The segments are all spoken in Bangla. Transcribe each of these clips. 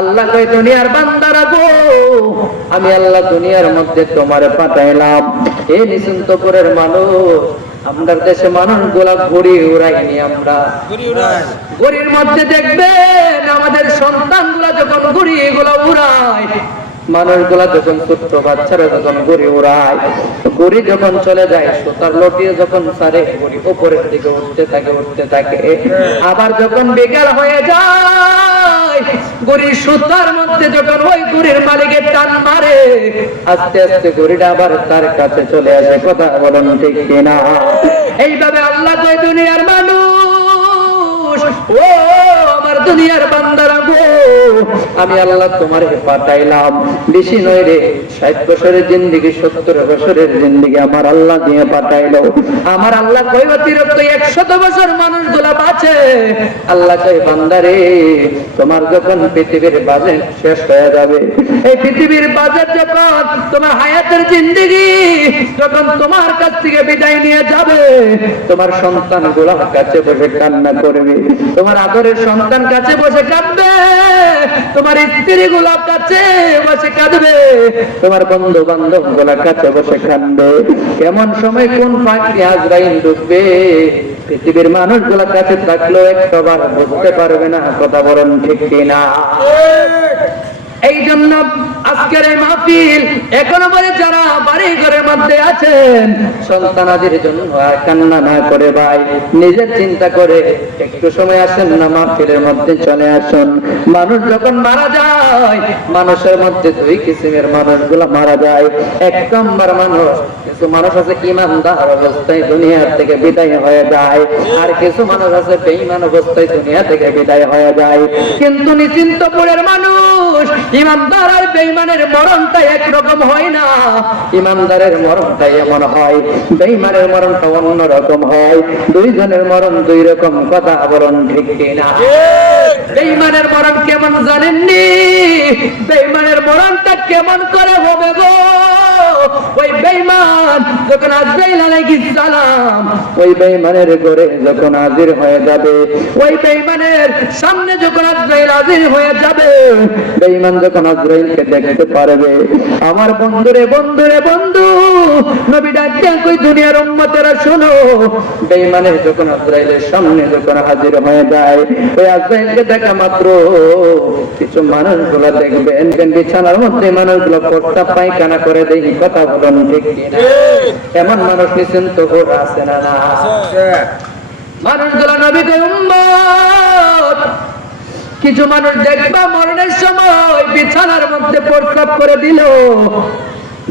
আল্লাহ কয় দুনিয়ার বান্দারা গো, আমি আল্লাহ দুনিয়ার মধ্যে তোমারে পাঠাইলাম। এই নিশ্চিন্তপুরের মানুষ, আমাদের দেশে মানুষগুলা ঘুড়ি উড়াইনি, আমরা ঘুড়ির মধ্যে দেখবেন আমাদের সন্তানগুলা যখন ঘুড়ি এগুলো উড়ায়, মানুষগুলা যখন ছোট্ট বাচ্চারা যখন ঘুড়ি উড়ায়, ঘুড়ি যখন চলে যায় সুতার লটিয়ে যখন সারে ঘুড়ি উপরের দিকে উঠতে থাকে উঠতে থাকে, আবার যখন বিকেল হয়ে যায় ঘুড়ির সুতার মধ্যে যখন ওই ঘুড়ির মালিকের টান মারে, আস্তে আস্তে ঘুড়িটা আবার তার কাছে চলে আসে। কথা বলেন ঠিক কিনা? এইভাবে আল্লাহ কয় দুনিয়ার মানুষ, ও আমার দুনিয়ার বান্দারা গো, আমি আল্লাহ তোমার পাঠাইলাম। বেশি নয় রে, 60 বছরের জিন্দেগি, 70 বছরের জিন্দেগি আমার আল্লাহ দিয়ে পাঠাইলো। আমার আল্লাহ কই অতিরিক্ত 100 বছর মানুষগুলা বাঁচে। আল্লাহ কই বান্দারে, তোমার যখন পৃথিবীর বাজেট শেষ হয়ে যাবে, এই পৃথিবীর বাজেট যখন তোমার হায়াতের জিন্দেগি যখন তোমার কাছ থেকে বিদায় নিয়ে যাবে, তোমার সন্তানগুলা কাছে বসে কান্না করবে, তোমার আদরের সন্তান কাছে বসে কাঁদবে, তোমার স্ত্রী গুলা কাছে বসে কাঁদবে, তোমার বন্ধু বান্ধব গুলা কাছে বসে কাঁদবে। কেমন সময় কোন ফাঁকে আজরাইল ঢুকবে, পৃথিবীর মানুষগুলা কাছে থাকলেও একবার বুঝতে পারবে না। কথা বলেন ঠিক কিনা? এই জন্য আজকের এই মাহফিল এখনো পরে যারা বাড়ি ঘরের মধ্যে আছেন, সন্তানাদের জন্য আর কান্না না করে ভাই, নিজের চিন্তা করে একটু সময় আসেন না, মাহফিলের মধ্যে চলে আসুন। মানুষ যখন মারা যায়, মানুষের মধ্যে দুই কিসিমের মানুষগুলো মারা যায়। এক নম্বর মানুষ, কিছু মানুষ আছে ইমানদার অবস্থায় দুনিয়া থেকে বিদায় হয়ে যায়, আর কিছু মানুষ আছে বেঈমান অবস্থায় দুনিয়া থেকে বিদায় হয়ে যায়। কিন্তু নিশ্চিন্তপুরের মানুষ, ইমানদার আর বেঈমানের মরণটা একরকম হয় না। ইমানদারের মরণটা এমন হয়, বেঈমানের মরণটা অন্য রকম হয়। দুইজনের মরণ দুই রকম। কথা বলেন ঠিক কিনা? বেঈমানের মরণ কেমন জানেননি? বেঈমানের মরণটা কেমন করে হবে গো? ওই বেঈমান যখন আজরাইল আলাইহিস সালাম ওই বেঈমানের ঘরে যখন হাজির হয়ে যাবে, ওই বেঈমানের সামনে যখন আজরাইল হাজির হয়ে যাবে, বেঈমান যখন আজরাইলকে দেখতে পারবে, আমার বন্ধুরে বন্ধুরে বন্ধু, নবী ডাক দিয়া কই দুনিয়ার উম্মতেরা শোনো, বেঈমানের যখন আজরাইলের সামনে যখন হাজির হয়ে যায়, ওই আজরাইলকে দেখা মাত্র কিছু মানুষগুলো দেখবেন বিছানার মধ্যে মানুষগুলো প্রস্তাব পায়খানা করে দেয়। কথা বলেন ঠিক কিনা? এমন মানুষ নিশ্চিন্তপুর আছে না? না, মানুষগুলো নবীর উম্মত। কিছু মানুষ দেখবা মরণের সময় বিছানার মধ্যে প্রস্তাব করে দিল,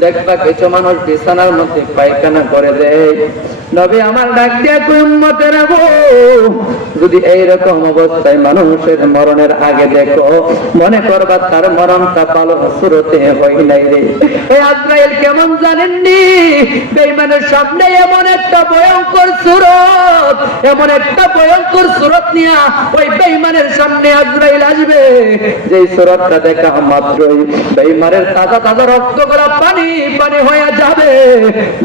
দেখবা কিছু মানুষ বিছানার মধ্যে পায়খানা করে দেয়। নবী আমার ডাক দিয়া কই উম্মতেরা গো, যদি এইরকম অবস্থায় মানুষের মরণের আগে দেখো, মনে করবা তার মরণটা ভালো সুরতে হয় নাই রে। এই আজরাইল কেমন জানেননি? বেঈমানের সামনে এমন একটা ভয়ঙ্কর সুরত, এমন একটা ভয়ঙ্কর সুরত নিয়ে ওই বেঈমানের সামনে আজরাইল আসবে, যেই সুরতটা দেখা মাত্রই বেঈমানের তাজা তাজা রক্তগুলা পানি পানি হয়ে যাবে।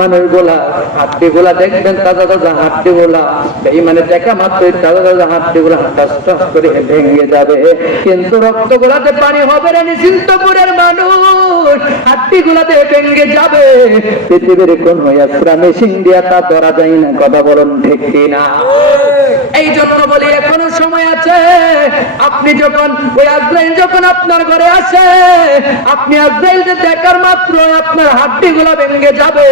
মানুষগুলা হাড্ডিগুলা দেখবেন তাজা তাজা হাড্ডিগুলা, বেঈমানের দেখা মাত্রই তাজা তাজা হাড্ডিগুলা টাস টাস করে ভেঙে যাবে, কিন্তু রক্তগুলাতে পানি হবে না। নিশ্চিন্তপুরের মানুষ হাড্ডিগুলাতে ভেঙে যাবে। পৃথিবীর কোন ইয়াত্রা মেশিন দিয়া তা ধরা যায় না। কথা বলেন ঠিক কিনা? এই জন্য বলি এখনো সময় আছে। আপনি যখন ওই আজরাইল যখন আপনার ঘরে আসে, আপনি আজরাইলকে দেখার মাত্র আপনার হাড্ডিগুলা ভেঙে যাবে,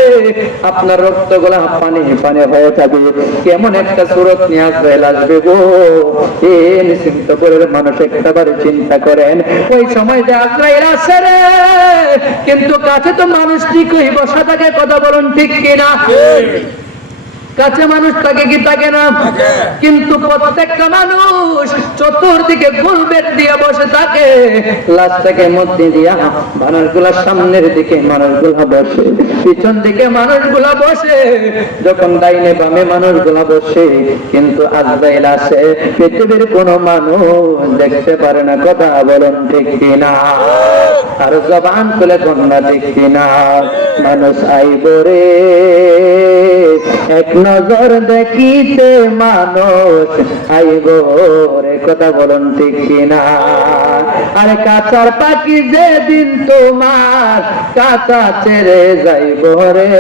আপনার রক্তগুলা পানি পানি হয়ে যাবে। কেমন একটা সুরত নিয়ে আজরাইল আসবে গো, এ নিশ্চিন্তপুরের মানুষ একবারে চিন্তা করেন। ওই সময় যে আজরাইল আসে রে, কিন্তু কাছে তো মানুষ ঠিকই বসা থাকে। কথা বলুন ঠিক কিনা? কাছে মানুষ থাকে কি থাকে না? কিন্তু প্রত্যেকটা মানুষ চতুর্দিকে গোলবেট দিয়ে বসে থাকে। লাশ থেকে মধ্যে দিয়া মানুষগুলা সামনের দিকে মানুষগুলা বসে, পিছন দিকে মানুষগুলা বসে, যখন ডাইনে বামে মানুষগুলা বসে, কিন্তু আজরাইল আসে পৃথিবীর কোন মানুষ দেখতে পারে না। কথা বলুন ঠিক কিনা? আর জবান খুলে কন্যা ঠিক কিনা? মানুষ আইব রে এক নজর দেখিতে মানুষ আইব রে, কথা বলুন ঠিক কিনা? আরে কাঁচার পাখি যেদিন তোমার কাঁচা ছেড়ে যাইব রে,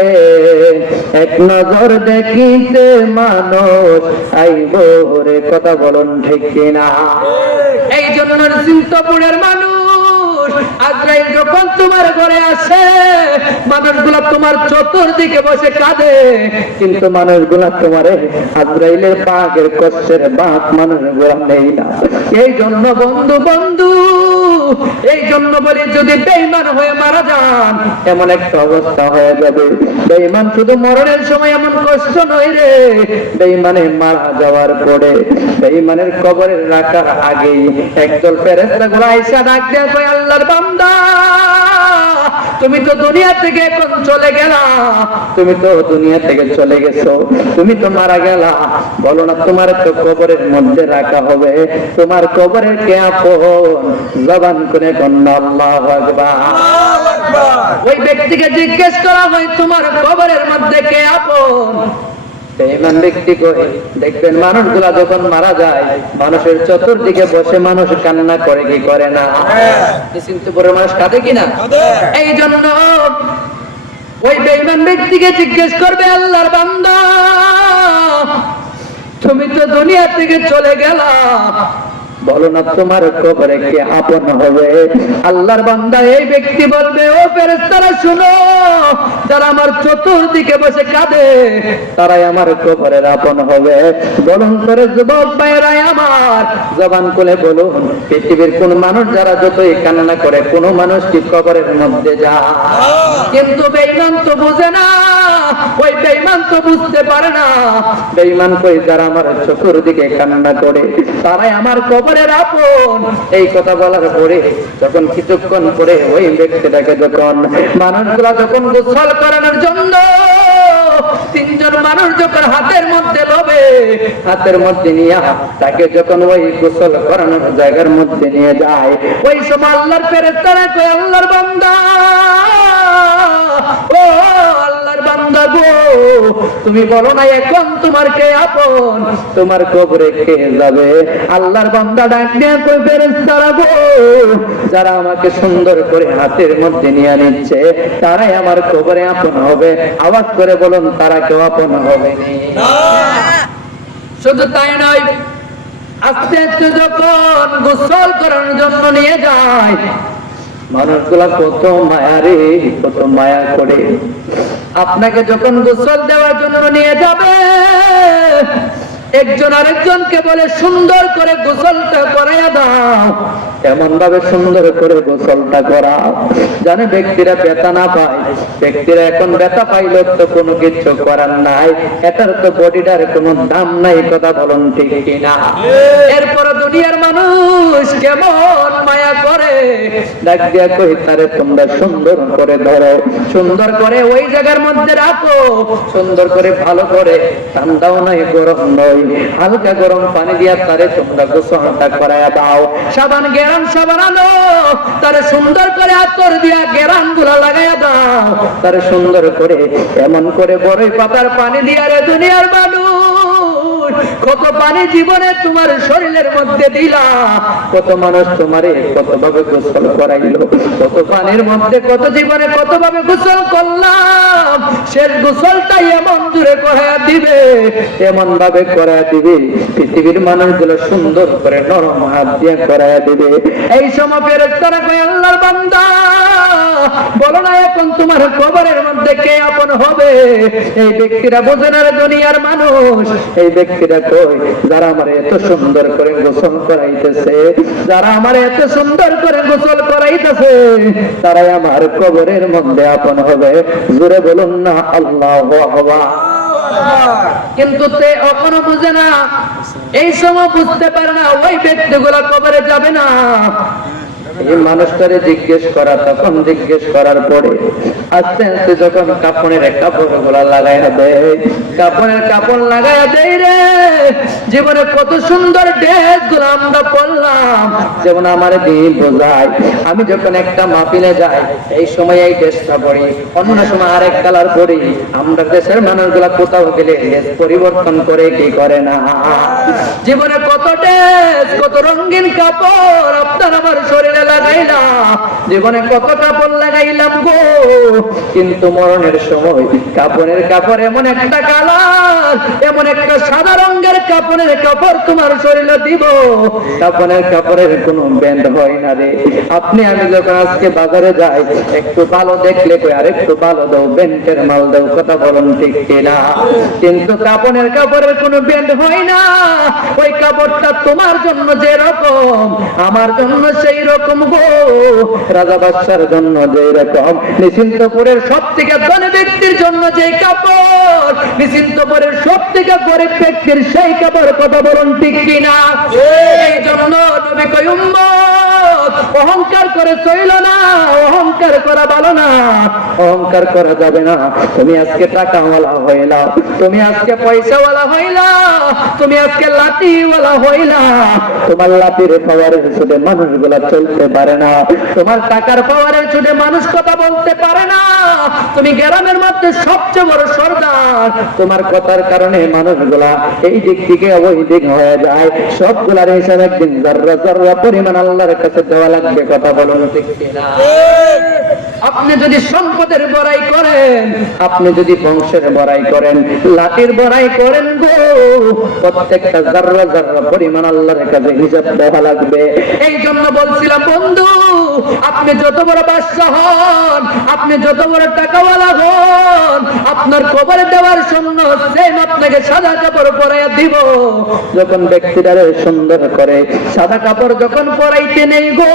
এক নজর দেখিতে মানুষ আইব রে, কথা বলুন ঠিক কিনা? এই জন্য সিন্তপুরের মানুষ আজরাইল যখন তোমার ঘরে আসে, মানুষগুলা তোমার চতুর্দিকে বসে কাঁদে, কিন্তু মানুষগুলা তোমার আজরাইলের পাকের কষ্টের বাঁক মানুষগুলা নেই না। এই জন্য বন্ধু বন্ধু, এই জন্য বলি যদি বেঈমান হয়ে মারা যান এমন একটা অবস্থা হয়ে যাবে। বেঈমান শুধু মরণের সময় এমন কষ্ট নয় রে, বেঈমানে মারা যাওয়ার পরে বেঈমানের কবরে রাখার আগেই একদল ফেরেশতাগুলো আয়েশা ডাক দিয়ে কয়, আল্লাহর বান্দা তুমি তো দুনিয়া থেকে এখন চলে গেলা, তুমি তো দুনিয়া থেকে চলে গেছো, তুমি তো মারা গেলা, বলো না তোমার তো কবরের মধ্যে রাখা হবে, তোমার কবরের কে আপন? জবান করে কন্যা আল্লাহু আকবার। ওই ব্যক্তিকে জিজ্ঞেস করা হয় তোমার কবরের মধ্যে কে আপন? বেঈমান ব্যক্তি কই, দেখবেন মানুষগুলা যখন মারা যায় মানুষের চতুর্দিকে বসে মানুষ কান্না করে কি করে না? সিন্তপুরের মানুষ কাঁদে কিনা? এই জন্য ওই বেঈমান ব্যক্তিকে জিজ্ঞেস করবে, আল্লাহর বান্দা তুমি তো দুনিয়া থেকে চলে গেলা, বলো না তোমার কবরে কে আপন হবে? আল্লাহর বান্দা এই ব্যক্তি বলবে, ও ফেরেশতারা শুনো, যারা আমার চতুর্দিকে বসে কাঁদে তারাই আমার কবরের আপন হবে। বলুন করে যুবক ভাইরাই আমার, জবান খুলে বলুন, পৃথিবীর কোন মানুষ যারা যতই কান্না করে কোন মানুষ কি কবরের মধ্যে যায়? কিন্তু বেঈমান তো বুঝে না, ওই বেঈমান তো বুঝতে পারে না। বেঈমান কই, যারা আমার চতুর্দিকে কান্না করে তারাই আমার কবরের আপন। এই কথা বলার পরে যখন কিছুক্ষণ পরে ওই ব্যক্তিটাকে যখন মানুষগুলা যখন গোসল করানোর জন্য তিনজন মানুষ যখন হাতের মধ্যে লবে, হাতের মধ্যে নিয়ে তাকে যখন ওই গোসল করানোর জায়গার মধ্যে নিয়ে যায়, ওই সময় আল্লাহর ফেরেশতারা কয়, আল্লাহর বান্দা ও আল্লাহর বান্দা গো, তুমি বলো না এখন তোমার কে আপন? তোমার কবরে কে যাবে? আল্লাহর বান্দা ডাক দিয়ে কই, ফেরেশতারা গো, যারা আমাকে সুন্দর করে হাতের মধ্যে নিয়ে নিচ্ছে তারাই আমার কবরে আপন হবে। আওয়াজ করে বলুন, তারা কেউ আপন হবে না। শুধু তাই নয়, আস্তে আস্তে যখন গোসল করার জন্য নিয়ে যায় মানুষগুলা কত মায়া রে, কত মায়া করে। আপনাকে যখন গোসল দেওয়ার জন্য নিয়ে যাবে একজন আরেকজনকে বলে সুন্দর করে গোসলটা করাইয়া দাও, এমন ভাবে সুন্দর করে গোসলটা করাও জানে ব্যক্তিরা ব্যথা না পায়। ব্যক্তিরা এখন ব্যথা পাইল তো কোনো কিছু করার নাই, এটার তো বডিটার কোনো দাম নাই, কথা বলুন ঠিক কিনা? এরপর দুনিয়ার মানুষ কেমন মায়া করে, ডাক দিয়া কই, তারে তোমরা সুন্দর করে ধরো, সুন্দর করে ওই জায়গার মধ্যে রাখো, সুন্দর করে ভালো করে, ঠান্ডাও নাই গরম নয়, হালকা গরম পানি দিয়া তারে তোমরা গোসলটা করায়া দাও। সাবান গেরান সাবান আনো, তারে সুন্দর করে আতর দিয়া গেরান গুলা লাগাইয়া দাও, তারে সুন্দর করে এমন করে বড়ই পাতার পানি দিয়া রে দুনিয়ার মানুষ, কত পানি জীবনে তোমার শরীরের মধ্যে দিলা, কত মানুষ তোমারে কত ভাবে গোসল করাইলো, কত পানির মধ্যে কত জীবনে কত ভাবে গোসল করলাম, শেষ গোসলটাই এমন দূরে করাইয়া দিবে, এমন ভাবে করাইয়া দিবে পৃথিবীর মানুষগুলো সুন্দর করে নরম হাত দিয়ে করাইয়া দিবে। এই সময় ফেরেশতারা কয়, আল্লাহর বান্দা বলো না এখন তোমার কবরের মধ্যে কে আপন হবে? এই ব্যক্তিরা বোঝে না দুনিয়ার মানুষ, এই ব্যক্তিরা কই, যারা আমার এত সুন্দর করে গোসল করাইতেছে, যারা আমার এত সুন্দর করে গোসল করাইতেছে তারাই আমার কবরের মধ্যে আপন হবে। জোরে বলুন না আল্লাহু আকবার। কিন্তু তে এখনো বুঝে না, এই সময় বুঝতে পারে না ওই ব্যক্তিগুলো কবরে যাবে না। এই মানুষটারে জিজ্ঞেস করা, তখন জিজ্ঞেস করার পরে আস্তে আস্তে যখন কাপড়ের কাপড় গুলা লাগাইয়া দেয়, কাপড়ের কাপড় লাগাইয়া দেয় রে, জীবনে কত সুন্দর ড্রেস গুলো আমরা পরলাম, যেমন আমার দিন বোঝায়। আমি যখন একটা মাহফিলে যাই এই সময় এই ড্রেসটা পরি, অন্য সময় আরেক কালার পরি। আমরা দেশের মানুষগুলা কোথাও গেলে ড্রেস পরিবর্তন করে কি করে না? জীবনে কত ড্রেস, কত রঙিন কাপড় আপনার আমার শরীরে লাগাইলাম, জীবনে কত কাপড় লাগাইলাম গো, কিন্তু মরণের সময় কাপড় এমন একটা কালার, এমন একটা সাদা রঙের কাপড়ের কাপড় তোমার শরীরে দিব, কাপড়ের কোনো ব্যান্ড হয় না রে। আপনি আমি যখন আজকে বাজারে যাই, একটু ভালো দেখলে কই আর একটু ভালো দাও, ব্যান্ডের মাল দাও, কথা বলুন ঠিক কিনা? কিন্তু কাপড়ের কোনো ব্যান্ড হয় না। ওই কাপড়টা তোমার জন্য যে রকম, আমার জন্য সেই রকম গো। রাজা বাদশার জন্য যে রকম, নিশ্চিন্তপুরের সব থেকে ধনী ব্যক্তির জন্য যে কাপড়, নিশ্চিন্তপুরের সব থেকে গরিব ব্যক্তির সেই কাপড়, কথা বলুন ঠিক কিনা? এই জন্য নবী কই উম্মত অহংকার করে চইল না, অহংকার করা ভালো না, অহংকার করা যাবে না। তুমি আজকে টাকাওয়ালা হইলা, তুমি আজকে পয়সাওয়ালা হইলা, তুমি আজকে লাঠিওয়ালা হইলা, তোমার লাঠির পাওয়ারের সুদে মানুষগুলা চলতে পারে না, তোমার টাকার পাওয়ারের সুদে মানুষ কথা বলতে পারে না, তুমি গ্রামের মধ্যে সবচেয়ে বড় সর্দার, তোমার কথার কারণে মানুষগুলা এই দিক থেকে ওই দিক হয়ে যায়। সবগুলার হিসাব একদিন যাররা যাররা পরিমাণ আল্লাহর কাছে দেওয়া লাগবে, কথা বলুন ঠিক কিনা? আপনি যদি সম্পদের বড়াই করেন, আপনি যদি বংশের বড়াই করেন, লাঠির বড়াই করেন গো, প্রত্যেকটা যাররা যাররা পরিমাণ আল্লাহর কাছে হিসাব দেওয়া লাগবে। এই জন্য বলছিলাম বন্ধু, আপনি যত বড় বাদশা হন, আপনি যত বড় টাকাওয়ালা হন, আপনার কবরে দেওয়ার জন্য সেম আপনাকে সাদা কাপড় পরাইয়া দিব। যখন ব্যক্তিটারে সুন্দর করে সাদা কাপড় যখন পরাইতে নেই গো,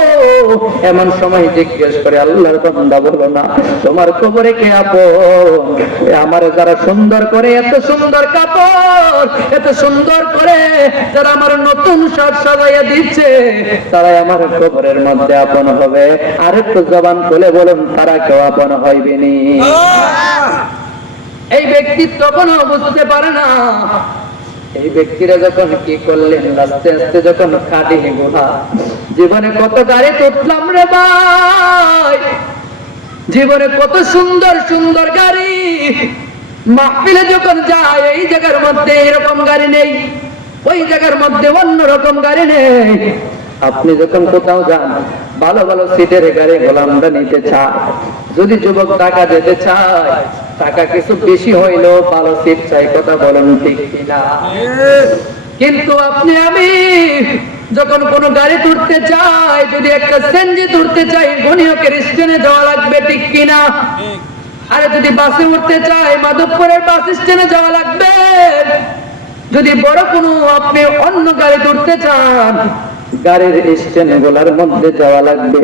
এমন সময় জিজ্ঞেস করে আল্লাহর বান্দা বলো না তোমার কবরে কে আপন? আমার যারা সুন্দর করে, এত সুন্দর কাপড়, এত সুন্দর করে যারা আমার নতুন সাজ সাজাইয়া দিচ্ছে, তারাই আমার কবরের মধ্যে আপন হবে। আর একটু জবান খুলে বলুন, তারা কেউ আপন হইবেনি? এই ব্যক্তি তখনও বুঝতে পারে না। এই ব্যক্তিরা যখন কি করলেন, আস্তে আস্তে যখন খাটি গুহা, জীবনে কত গাড়ি তুললাম রে ভাই, জীবনে কত সুন্দর সুন্দর গাড়ি, মাহফিলে যখন যায় এই জায়গার মধ্যে এরকম গাড়ি নেই, ওই জায়গার মধ্যে অন্যরকম গাড়ি নেই। আপনি যখন কোথাও যান, ভালো ভালো সিটের গাড়ি গোলামরা নিতে চায়। যদি যুবক টাকা যেতে চায়, টাকা কিছু বেশি হইলেও ভালো সিট চাই, কথা বলেন ঠিক কিনা? কিন্তু আপনি আমি যখন কোন গাড়ি তুলতে চাই, যদি একটা সেনজি তুলতে চাই, গনিয়কের স্টেশনে যাওয়া লাগবে, ঠিক কিনা? আরে যদি বাসে উঠতে চাই, মাধবপুরের বাস স্ট্যান্ডে যাওয়া লাগবে। যদি বড় কোনো আপনি অন্য গাড়ি তুলতে চান, গাড়ির স্ট্যান্ড গুলার মধ্যে যাওয়া লাগবে।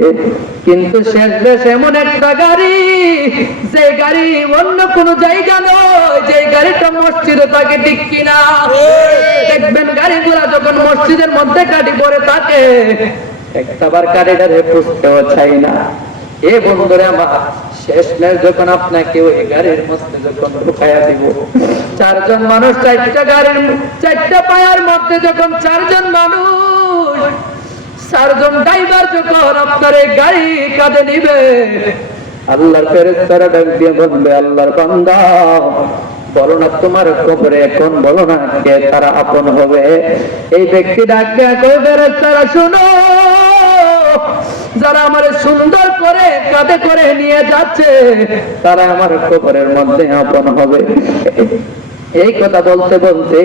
কিন্তু শেষ দেশ এমন একটা গাড়ি, যে গাড়ি অন্য কোন জায়গা নয়, যে গাড়িটা মসজিদে থাকে, ঠিক কিনা? দেখবেন গাড়িগুলা যখন মসজিদের মধ্যে গাড়ি পরে থাকে, একটাবার গাড়িটারে পুষতেও চাই না। এ বন্ধুরা আমার, শেষ মেশ যখন আপনাকে ওই গাড়ির মধ্যে যখন ঢুকাইয়া দিব, চারজন মানুষ চারটা পায়ার মধ্যে যখন চারজন মানুষ, চারজন ড্রাইভার যখন আপনার এই গাড়ি কাঁধে নিবে, আল্লাহর ফেরেশতারা ডাক দিয়ে বলবে, আল্লাহর বান্দা বলো না তোমার কবরে এখন, বলো না কে তারা আপন হবে? এই ব্যক্তি ডাক দিয়ে কই, ফেরেশতারা শুনো, যারা আমার সুন্দর করে কাঁধে করে নিয়ে যাচ্ছে, তারা আমার কবরের মধ্যে আপন হবে। এই কথা বলতে বলতে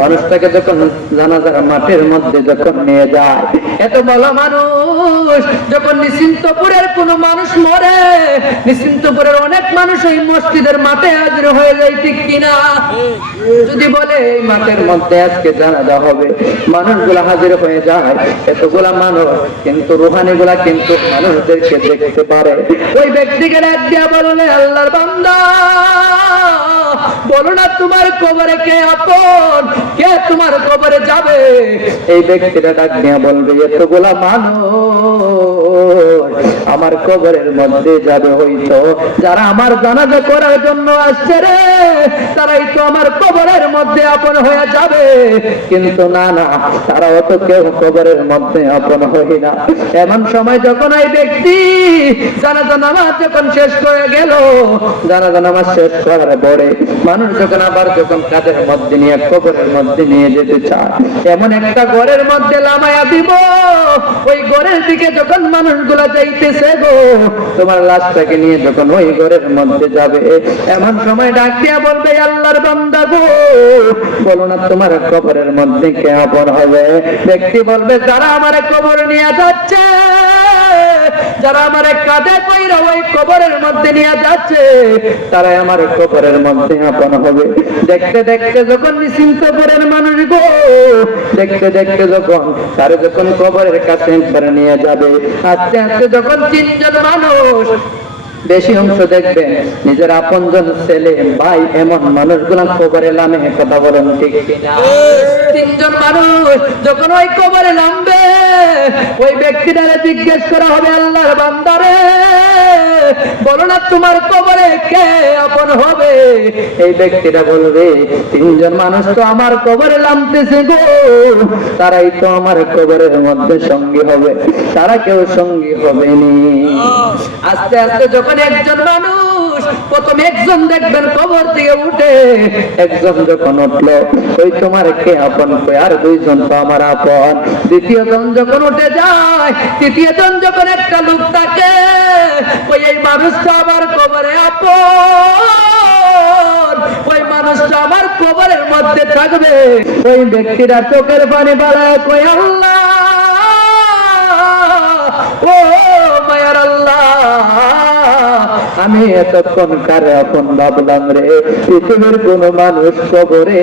মানুষটাকে যখন জানাজার মাঠের মধ্যে যখন নিয়ে যায়, এত বড় মানুষ যখন নিশ্চিন্তপুরের কোন মানুষ মরে, নিশ্চিন্তপুরের অনেক মানুষ ওই মসজিদের মাঠে হাজির হয়ে যায়, ঠিক কিনা? যদি বলে এই মাঠের মধ্যে আজকে জানাজা হবে, মানুষগুলা হাজির হয়ে যায়, এতগুলা মানুষ, কিন্তু রুহানি গুলা কিন্তু মানুষদেরকে দেখতে পারে। ওই ব্যক্তিকে ডাক দিয়া বললে, আল্লাহর বান্দা বলো না তোমার কবরে কে আপন, কে তোমার কবরে যাবে? এই ব্যক্তিটা ডাক নিয়ে বলবে, এতগুলা মানুষ আমার কবরের মধ্যে যাবে হইতো। যারা আমার জানাজা করার জন্য আসছে রে, তারাই তো আমার কবরের মধ্যে আপন হয়ে যাবে। কিন্তু না না, তারা অত কেউ কবরের মধ্যে আপন হই না। এমন সময় যখন এই ব্যক্তি জানাজা নামাজ যখন শেষ করে গেল, জানাজা নামাজ শেষ করার পরে মানুষ যখন আবার যখন কাদের মধ্যে নিয়ে কবরের মধ্যে নিয়ে যেতে চায়, এমন একটা ঘরের মধ্যে লামায়া দিব, ওই ঘরের দিকে যখন মানুষগুলা যাইতেছে গো, তোমার লাশটাকে নিয়ে যখন ওই ঘরের মধ্যে যাবে, এমন সময় ডাক দিয়া বলবে, আল্লাহর বান্দা গো, বলো না তোমার কবরের মধ্যে কে আপন হবে? ব্যক্তি বলবে, যারা আমার কবর নিয়ে যাচ্ছে, যারা আমার কাঁধে কইরা ওই কবরের মধ্যে নিয়ে যাচ্ছে, তারাই আমার কবরের মধ্যে আপন হবে। দেখতে দেখতে যখন নিশ্চিন্তপুরের মানুষ গো, দেখতে দেখতে যখন তারা যখন কবরের কাছে নিয়ে যাবে, আস্তে আস্তে যখন তিনজন মানুষ, বেশি অংশ দেখবেন নিজের আপনজন, ছেলে, ভাই, এমন মানুষগুলা কবরে নামে, কথা বলেন ঠিক কিনা? তিনজন মানুষ যখন ওই কবরে নামবে, ওই ব্যক্তিটারে জিজ্ঞেস করা হবে, আল্লাহর বান্দারে, বলো না তোমার কবরে কে আপন হবে? এই ব্যক্তিটা বলবে, তিনজন মানুষ তো আমার কবরে নামতেছে গো, তারাই তো আমার কবরের মধ্যে সঙ্গী হবে, তারা কেউ সঙ্গী হবে নি। আস্তে আস্তে যখন একজন মানুষ, প্রথম একজন দেখবেন কবর থেকে উঠে, একজন যখন উঠলো, ওই তোমার কে আপন, কই আর দুইজন তো আমার আপন। দ্বিতীয় জন যখন উঠে যায়, তৃতীয় জন যখন একটা লোক থাকে, ওই এই মানুষটা আমার কবরে আপন, ওই মানুষটা আমার কবরের মধ্যে থাকবে। ওই ব্যক্তিরা চোখের পানি বাড়ায় কই, আল্লাহ, ও মায়ার আল্লাহ, আমি এতক্ষণ কারে আপন ভাবলাম রে, পৃথিবীর কোন মানুষ কবরে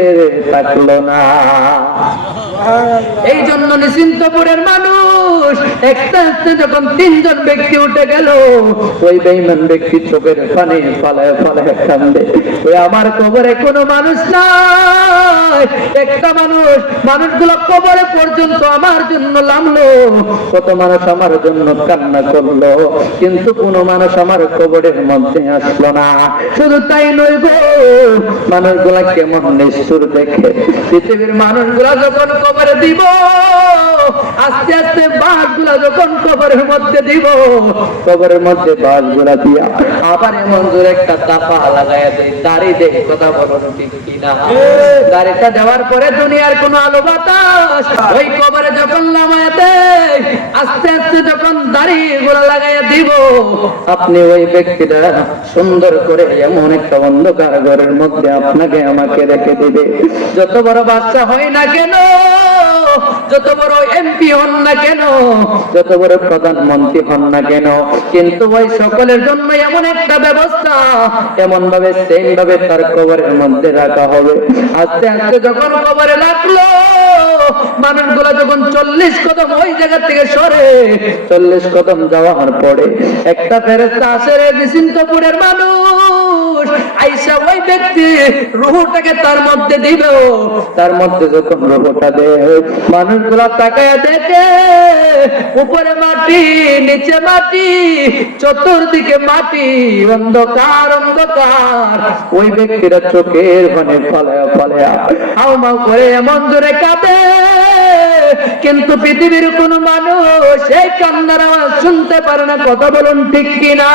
থাকলো না। এই জন্য নিশ্চিন্তপুরের মানুষ একটা যখন তিনজন ব্যক্তি উঠে গেল, ওই বেঈমান ব্যক্তি চোখের পানি ফালায় ফালায় কান্দে, ওই আমার কবরে কোনো মানুষ নাই। একটা মানুষ, মানুষগুলো কবরে পর্যন্ত আমার জন্য নামলো, কত মানুষ আমার জন্য কান্না করলো, কিন্তু কোনো মানুষ আমার কবরের মধ্যে আসলো না। শুধু তাই নয় গো, মানুষগুলা কেমন নিষ্ঠুর দেখে, পৃথিবীর মানুষগুলা যখন কবরে দিব, আস্তে আস্তে বাঘগুলা যখন কবরের মধ্যে দিব, কবরের মধ্যে বাঘগুলা দিয়া আবার এমন জোরে একটা চাপা লাগাইয়া দেয়, দাড়ি দেয়, কথা বলো ঠিক কিনা? দাড়িটা দেওয়ার পরে দুনিয়ার কোনো আলো বাতাস ওই কবরে যখন নামায়া দেয়, আস্তে আস্তে যখন দাড়িগুলা লাগাইয়া দিব, আপনি ওই ব্যক্তিটা সুন্দর করে এমন একটা অন্ধকার ঘরের মধ্যে আপনাকে আমাকে রেখে দিবে। যত বড় বাচ্চা হয় না কেন, যত বড় এমপি হন না কেন, যত বড় প্রধানমন্ত্রী হন না কেন, কিন্তু ওই সকলের জন্য এমন একটা ব্যবস্থা, এমন ভাবে সেম ভাবে তার কবরের মধ্যে রাখা হবে। আস্তে আস্তে যখন কবরে রাখলো, মানুষগুলা যখন 40 কদম ওই জায়গা থেকে সরে, 40 কদম যাওয়ার পরে একটা ফেরেশতা আসে রে নিশ্চিন্তপুরের মানুষ, আইসা ওই ব্যক্তি রূহটাকে তার মধ্যে দিবে। তার মধ্যে যখন রূহটা দেয়, মানুষগুলা তাকায় দেখে উপরে মাটি, নিচে মাটি, চতুর্দিকে মাটি, অন্ধকার অন্ধকার। ওই ব্যক্তিরা চোখের পানি ফালায়া ফালায়া হাউ মাউ করে এমন জোরে কাঁদে, কিন্তু পৃথিবীর কোন মানুষ এই কান্নার আওয়াজ শুনতে পারে না, কথা বলুন ঠিক কিনা?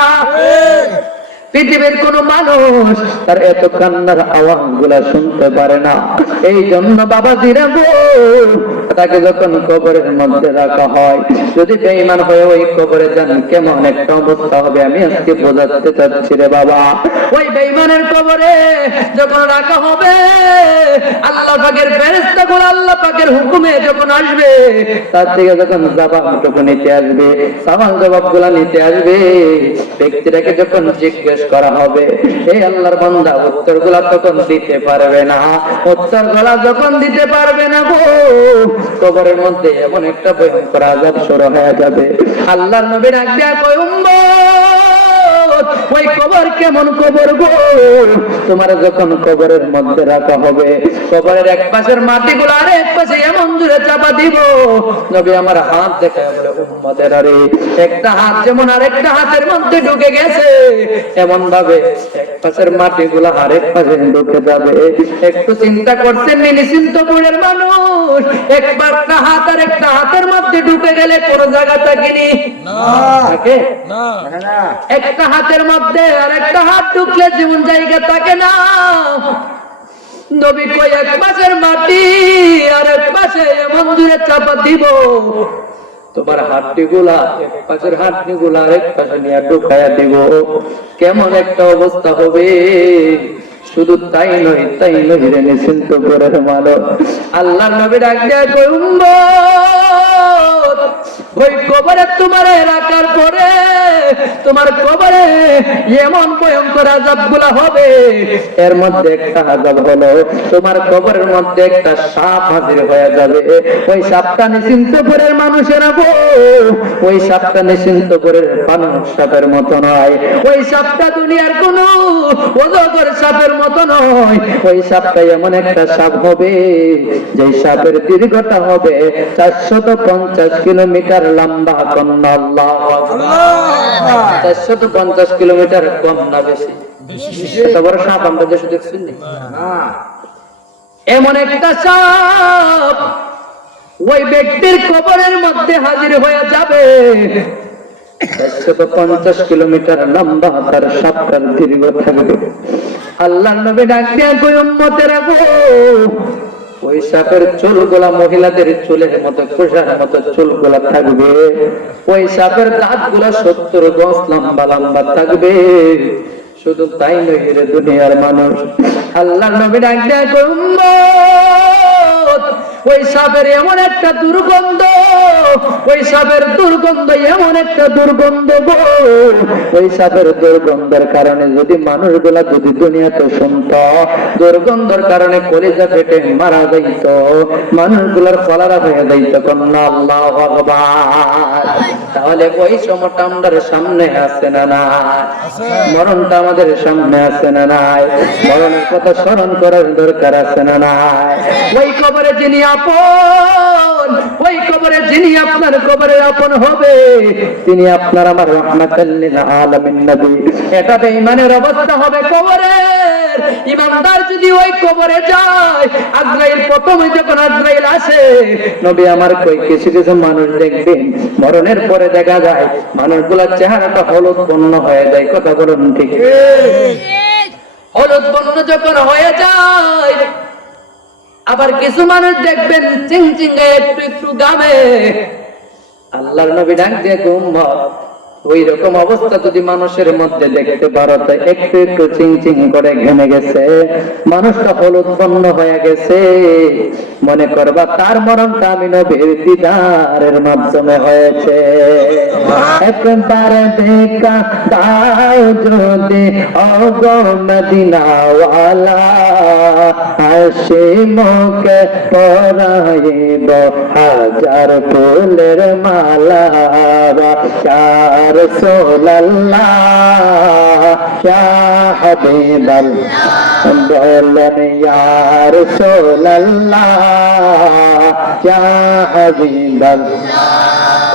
পৃথিবীর কোন মানুষ তার এত কান্নার আওয়াজ গুলা শুনতে পারে না। এই জন্য বাবাজিরা গো, তাকে যখন কবরের মধ্যে রাখা হয়, যদি বেঈমান হয়ে ওই কবরে যান, কেমন একটা অবস্থা হবে আমি আজকে বোঝাতে চাচ্ছি রে বাবা। ওই বেঈমানের কবরে যখন রাখা হবে, আল্লাহ পাকের ফেরেশতাগুলো আল্লাহ পাকের হুকুমে যখন আসবে, তার থেকে যখন জবাবটুকু নিতে আসবে, সওয়াল জবাবগুলা নিতে আসবে, ব্যক্তিটাকে যখন জিজ্ঞেস করা হবে, এই আল্লাহর বান্দা উত্তরগুলা তখন দিতে পারবে না। উত্তরগুলা যখন দিতে পারবে না গো, কবরের মধ্যে এমন একটা ভয়ঙ্কর আযাব শুরু হয়ে যাবে। আল্লাহর নবী ডাক দিয়া কয়, উম্মত ওই কবর কেমন কবর গো, তোমার যখন কবরের মধ্যে রাখা হবে, কবরের এক পাশের মাটিগুলো আর এক পাশে এমন জোরে চাপা দিব, নবী আমার হাত দেখে বলে উম্মতের আরে একটা হাত যেমন আরেকটা হাতের মধ্যে ঢুকে গেছে, এমন ভাবে এক পাশের মাটিগুলো আরেক পাশে ঢুকে যাবে। একটু চিন্তা করছেন নিশ্চিন্তপুরের মানুষ, একটা হাত আর একটা হাতের মধ্যে ঢুকে গেলে কোন জায়গা থাকেনি থাকে না, একটা হাতের মধ্যে আর একটা হাত ঢুকলে যেমন জায়গা থাকে না। নবী কই এক পাশের মাটি আর এক পাশে এমন দূরে চাপা দিব, তোমার হাড্ডিগুলা এক পাশের হাড্ডিগুলা আরেক পাশে নিয়ে ঢুকাইয়া দিব, কেমন একটা অবস্থা হবে। শুধু তাই নয় রে নিশ্চিন্তপুরের মানুষ, আল্লাহর নবী ডাক দেয়া কই উম্মত, ওই কবরে তোমার রাখার পরে তোমার কবরে এমন ভয়ঙ্কর আযাবগুলো হবে, এর মধ্যে একটা আযাব হলো তোমার কবরের মধ্যে একটা সাপ হাজির হয়ে যাবে। ওই সাপটা নিশ্চিন্তপুরের মানুষেরা গো, ওই সাপটা নিশ্চিন্তপুরের মানুষ সাপের মতো নয়, ওই সাপটা দুনিয়ার কোন অজগর সাপের মতো নয়, ওই সাপটা এমন একটা সাপ হবে যে সাপের দীর্ঘতা হবে 450 কিলোমিটার লম্বা। কন্যা আল্লাহু আকবার, 450 কিলোমিটার, কম না বেশি? এত বড় সাপ আমরা দেশে দেখছি না। এমন একটা সাপ ওই ব্যক্তির কবরের মধ্যে হাজির হয়ে যাবে, 450 কিলোমিটার লম্বা তার সাপটার দীর্ঘ থাকবে। আল্লাহর নবী ডাক দিয়া কই উম্মতেরা গো, ওই সাপের চুলগুলা মহিলাদের চুলের মতো খোসার মতো চুলগুলা থাকবে, ওই সাপের দাঁতগুলা 70 গজ লম্বা লম্বা থাকবে। শুধু তাই নয় রে দুনিয়ার মানুষ, আল্লাহর নবী ডাক দিয়া কই উম্মত, ওই সাপের এমন একটা দুর্গন্ধ, ওই সাপের দুর্গন্ধ এমন একটা দুর্গন্ধ গো, ওই সাপের দুর্গন্ধের কারণে যদি মানুষগুলা যদি দুনিয়াতে শুনতো, দুর্গন্ধের কারণে কলিজা ফেটে মারা যাইত, মানুষগুলার কলারা হয়ে যাইত। কন্যা আল্লাহু আকবার। তাহলে ওই সময়টা আমাদের সামনে আছে না নাই? মরণটা আমাদের সামনে আছে না নাই? মরণের কথা স্মরণ করার দরকার আছে না নাই? ওই কবরে যিনি আপন, ওই কবরে যিনি আপনার কবরে আপন হবে, তিনি আপনার আমার রাহমাতাল লিল আলামিন নবী। এটা বেঈমানের অবস্থা হবে কবরের। ইমানদার যদি ওই কবরে যায়, আজরাইল প্রথমে যখন আজরাইল আসে, নবী আমার কই কিছু কিছু মানুষ দেখবেন মরণের পরে দেখা যায় মানুষগুলোর চেহারাটা হলুদ বর্ণ হয়ে যায়। কথা বলুন ঠিক? হলুদ বর্ণ যখন হয়ে যায়, আবার কিছু মানুষ দেখবেন চিংচিঙ্গে একটু একটু গাবে। আল্লাহর নবী ডাক দিয়ে উম্মত, ওই রকম অবস্থা যদি মানুষের মধ্যে দেখতে পারো, একটু একটু চিংচিং করে ঘেমে গেছে, মানুষটা হলুদ বর্ণ হয়ে গেছে, মনে করবা তার মরণটা আমি নবীর দিদারের মাধ্যমে হয়েছে। একবার দেখা দাও যদি ওগো মদিনাওয়ালা, হাসি মুখে পরাইব হাজার ফুলের মালা। রাসূলুল্লাহ ইয়া হাবিবাল্লাহ, বলেন ইয়া রাসূলুল্লাহ ইয়া হাবিবাল্লাহ।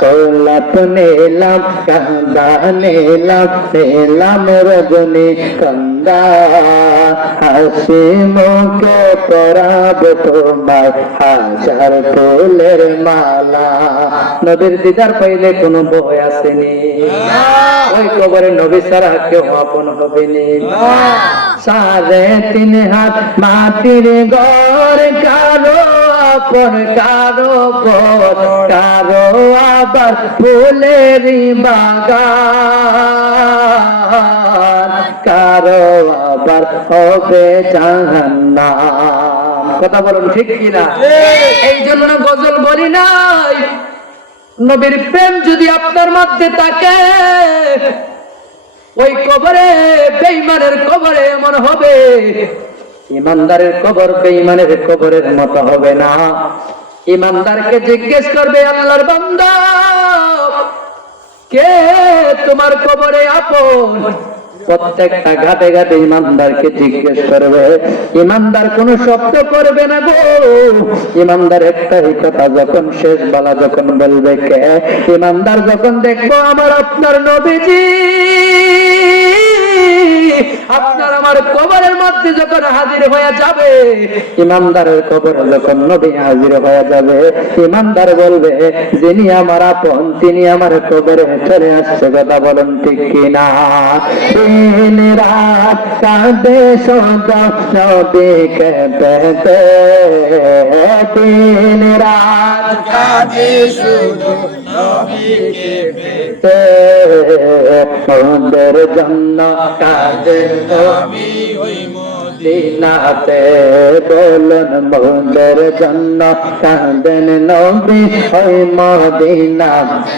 কোলাপ নিলাম কান্দা নিলাম রজনী কান্দা, হাসি মুখে পরাব তোমার হাজার ফুলের মালা। নবীর দিদার পাইলে কোনো ভয় আসেনি, ওই কবরে নবী ছাড়া কেউ আপন হবেনি। 3.5 হাত মাটির ঘর, কারো আপন কারো পর, কারো আবার ফুলেরই বাগান, কারো আবার হবে জাহান্নাম। কথা বলুন ঠিক কিনা? এই জন্য গজল বলি নাই, নবীর প্রেম যদি আপনার মধ্যে থাকে, ওই কবরে বেঈমানের কবরে এমন হবে, ইমানদারের কবর বেঈমানের কবরের মতো হবে না। ইমানদারকে জিজ্ঞেস করবে আল্লাহর বান্দা, কে তোমার কবরে আপন? প্রত্যেকটা ঘাটে ঘাটে ইমানদারকে জিজ্ঞেস করবে, ইমানদার কোন শব্দ করবে না গো। ইমানদার একটাই কথা, যখন শেষ বেলা যখন বলবে কে, ইমানদার যখন দেখবো আমার আপনার নবীজি আপনার আমার কবরের মধ্যে যখন হাজির হয়ে যাবে, ইমানদারের কবরে যখন নবী হাজির হয়ে যাবে, ইমানদার বলবে যিনি আমার আপন তিনি আমার কবরে চলে আসছে। কথা বলেন ঠিক কিনা? দিন রাত কাঁদে সদা নবীকে পেতে, দিন রাত কাঁদে শুধু নবীকে পেতে, আমাদের জন্য কাঁদে নবী ওই মদিনাতে। বলুন আমাদের জন্য কাঁদেন নবী ওই মদিনাতে।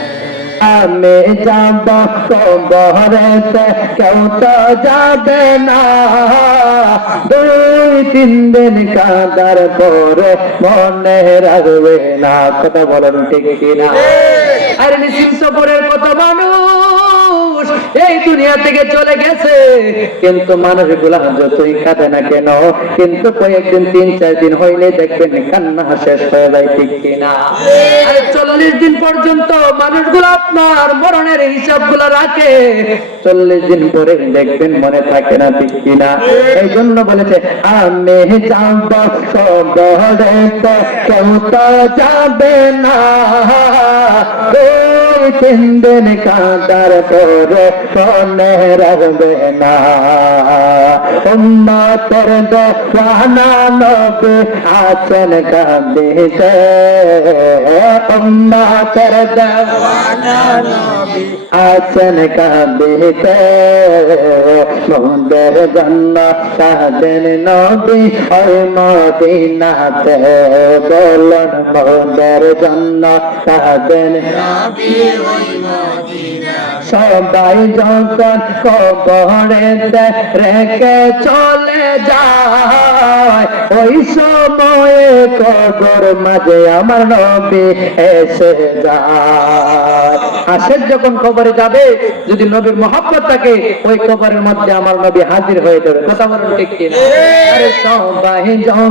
আমি যাব কবরেতে কেউ তো যাবে না, 2-3 দিন কাঁদার পরে মনে রাখবে না। কথা বলেন ঠিক কিনা? আরে নিশ্চিন্ত পরের কত মানুষ এই দুনিয়া থেকে চলে গেছে, কিন্তু মানুষগুলা যতই কাঁদে না কেন, কিন্তু কয়েকদিন 3-4 দিন হইলে দেখবেন কান্না শেষ হয়ে যায়। ঠিক কিনা? আরে 40 দিন পর্যন্ত মানুষগুলো আপনার মরণের হিসাব গুলো রাখে, 40 দিন পরে দেখবেন মনে থাকে না। ঠিক কিনা? এই জন্য বলেছে আমি যাব কবরেতে কেউ তো যাবে না, 2-3 দিন কাঁদার পরে মনে রাখবে না। উম্মতের দেওয়ানা নবী আছেন কাঁদিতে, উম্মতের দেওয়ানা নবী আছেন কাঁদিতে, মোদের জন্য কাঁদেন নবী ওই মদিনাতে। বলুন মোদের জন্য কাঁদেন নবী ওই মদিনাতে। সবাই যখন কবরেতে রেখে চলে যায়, ওই সময়ে কবর মাঝে আমার নবী এসে যায়। আসে যখন কবরে যাবে, যদি নবীর মহব্বত থাকে, ওই কবরের মধ্যে আমার নবী হাজির হয়ে যাবে। কথা বলুন ঠিক কিনা? আরে সবাই যখন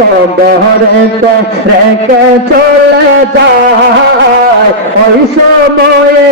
কবরেতে রেখে চলে যায়, ওই সময়ে